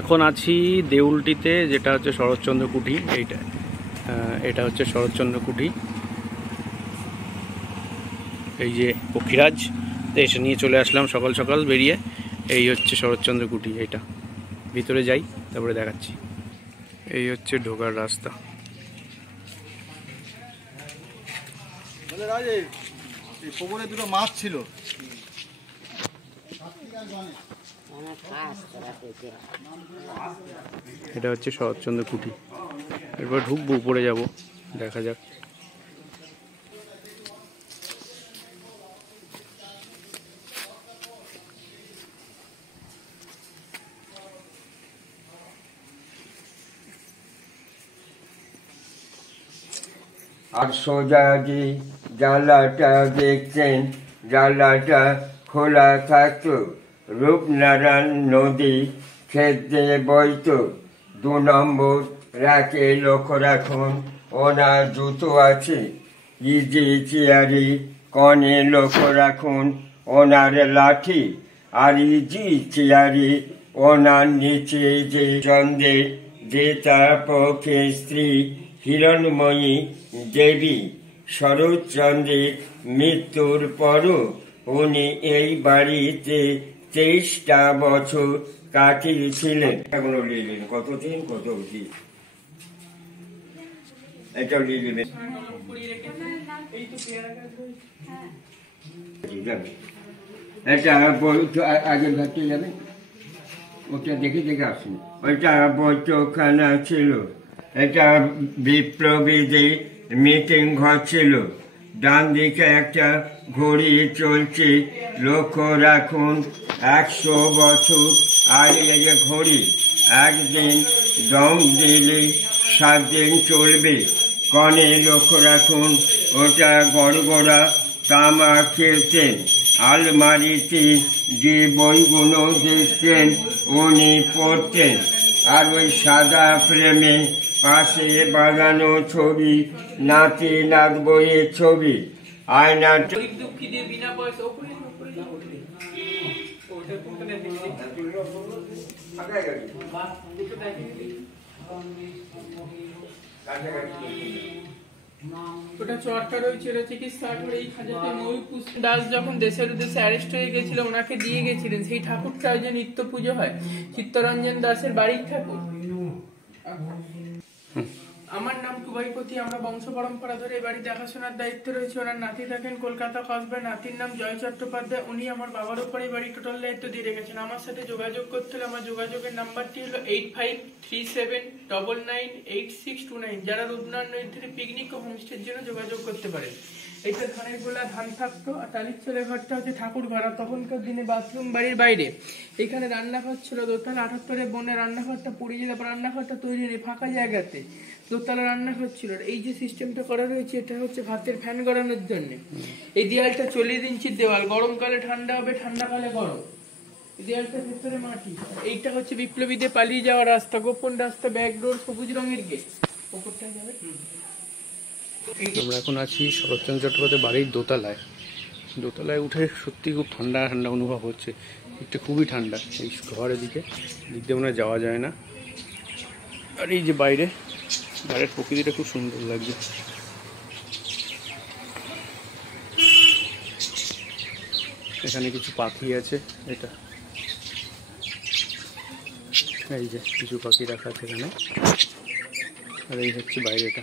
এখন আছি দেউলটিতে, যেটা হচ্ছে শরৎচন্দ্র কুঠি। এটা হচ্ছে শরৎচন্দ্র কুঠি। এই যে পক্ষীরাজ এসে নিয়ে চলে আসলাম সকাল সকাল বেরিয়ে। এই হচ্ছে শরৎচন্দ্র কুঠি। এইটা ভিতরে যাই, তারপরে দেখাচ্ছি। এই হচ্ছে ঢোকার রাস্তা। দুটো মাছ ছিল। এটা হচ্ছে শরৎচন্দ্র কুঠি। এরপর ঢুকবো, উপরে যাব, দেখা যাক। আর সোজা যে জানলাটা দেখছেন, জানলাটা খোলা থাকতো, রূপনারায়ণ নদী খেতে বইতো। 2 নম্বর রাকে লক্ষ্য রাখুন, ওনার জুতো আছে। ইজি চেয়ারি কনে লক্ষ্য রাখুন, ওনার লাঠি। আর ইজি চেয়ারি ওনার নিচে যে চন্দ্রে, যে তার পক্ষে স্ত্রী হিরণময়ী দেবী। শরৎচন্দ্রের মৃত্যুর পরও উনি এই বাড়িতে 23টা বছর কাটিয়েছিলেন। এগুলো লিখলেন, কতদিন কত কি এটাও লিখলেন। এটা বই আগে ঘাটতে যাবে, ওটা দেখে দেখে আসুন। ওইটা বৈঠকখানা ছিল, এটা বিপ্লবীদের মিটিং ঘর ছিল। ডান দিকে একটা ঘড়ি চলছে, লক্ষ্য রাখুন। 100 বছর আগের ঘড়ি। একদিন দম দিলে 7 দিন চলবে। কনে লক্ষ্য রাখুন, ওটা গড়গড়া তামা খেলতেন। আলমারিতে যে বইগুলো দেখতেন উনি পড়তেন। আর ওই সাদা ফ্রেমে পাশে বাগানো ছবি, নাতি নাত বইয়ের ছবি। আয়নাটা ওটা চরটা রয়েছে, এটা চিকিৎসা করে এই খাজাতে ময়ূর দাস যখন দেশের উদ্দেশ্যে অ্যারেস্ট হয়ে গেছিল, ওনাকে দিয়ে গেছিলেন। সেই ঠাকুরটা যে নিত্য পুজো হয়, চিত্তরঞ্জন দাসের বাড়ির ঠাকুর। আমার নাম টুবাইপতি। আমরা বংশ পরম্পরা ধরে এই বাড়ি দেখাশোনার দায়িত্ব রয়েছে। ওনার নাতি থাকেন কলকাতা কসবায়, নাতির নাম জয় চট্টোপাধ্যায়। উনি আমার বাবার উপর এই বাড়ি টোটাল দায়িত্ব দিয়ে রেখেছেন। আমার সাথে যোগাযোগ করতে হলে আমার যোগাযোগের নাম্বারটি হলো 8537998629। যারা রূপনারায়ণ নদীর পিকনিক ও হোমস্টের জন্য যোগাযোগ করতে পারেন। এটা ধানের গোলা ধান থাকতো, আর টালির চলে ঘরটা হচ্ছে ঠাকুর ঘর। তখনকার দিনে বাথরুম বাড়ির বাইরে। এখানে রান্নাঘর ছিল দোতলা। 78-এ বনে রান্নাঘরটা পুড়িয়ে যেত, রান্নাঘরটা তৈরি নেই, ফাঁকা জায়গাতে দোতলা রান্নাঘর ছিল। এই যে সিস্টেমটা করা রয়েছে, এটা হচ্ছে ভাতের ফ্যান গড়ানোর জন্য। এই দেয়ালটা 40 ইঞ্চির দেওয়াল, গরমকালে ঠান্ডা হবে, ঠান্ডাকালে গরম। দেয়ালটার ভেতরে মাটি। এইটা হচ্ছে বিপ্লবীদের পালিয়ে যাওয়ার রাস্তা, গোপন রাস্তা, ব্যাক ডোর, সবুজ রঙের গেট। ওপরটা যাবে। আমরা এখন আছি শরৎচন্দ্র চট্টোপাধ্যায় বাড়ির দোতলায়। দোতলায় উঠে সত্যি খুব ঠান্ডা ঠান্ডা অনুভব হচ্ছে। একটু খুবই ঠান্ডা। এই ঘরের দিক দিয়ে মনে যাওয়া যায় না। আর এই যে বাইরের প্রকৃতিটা খুব সুন্দর লাগছে। এখানে কিছু পাখি আছে। এটা এই যে কিছু পাখি রাখা আছে এখানে। আর এই হচ্ছে বাইরেটা।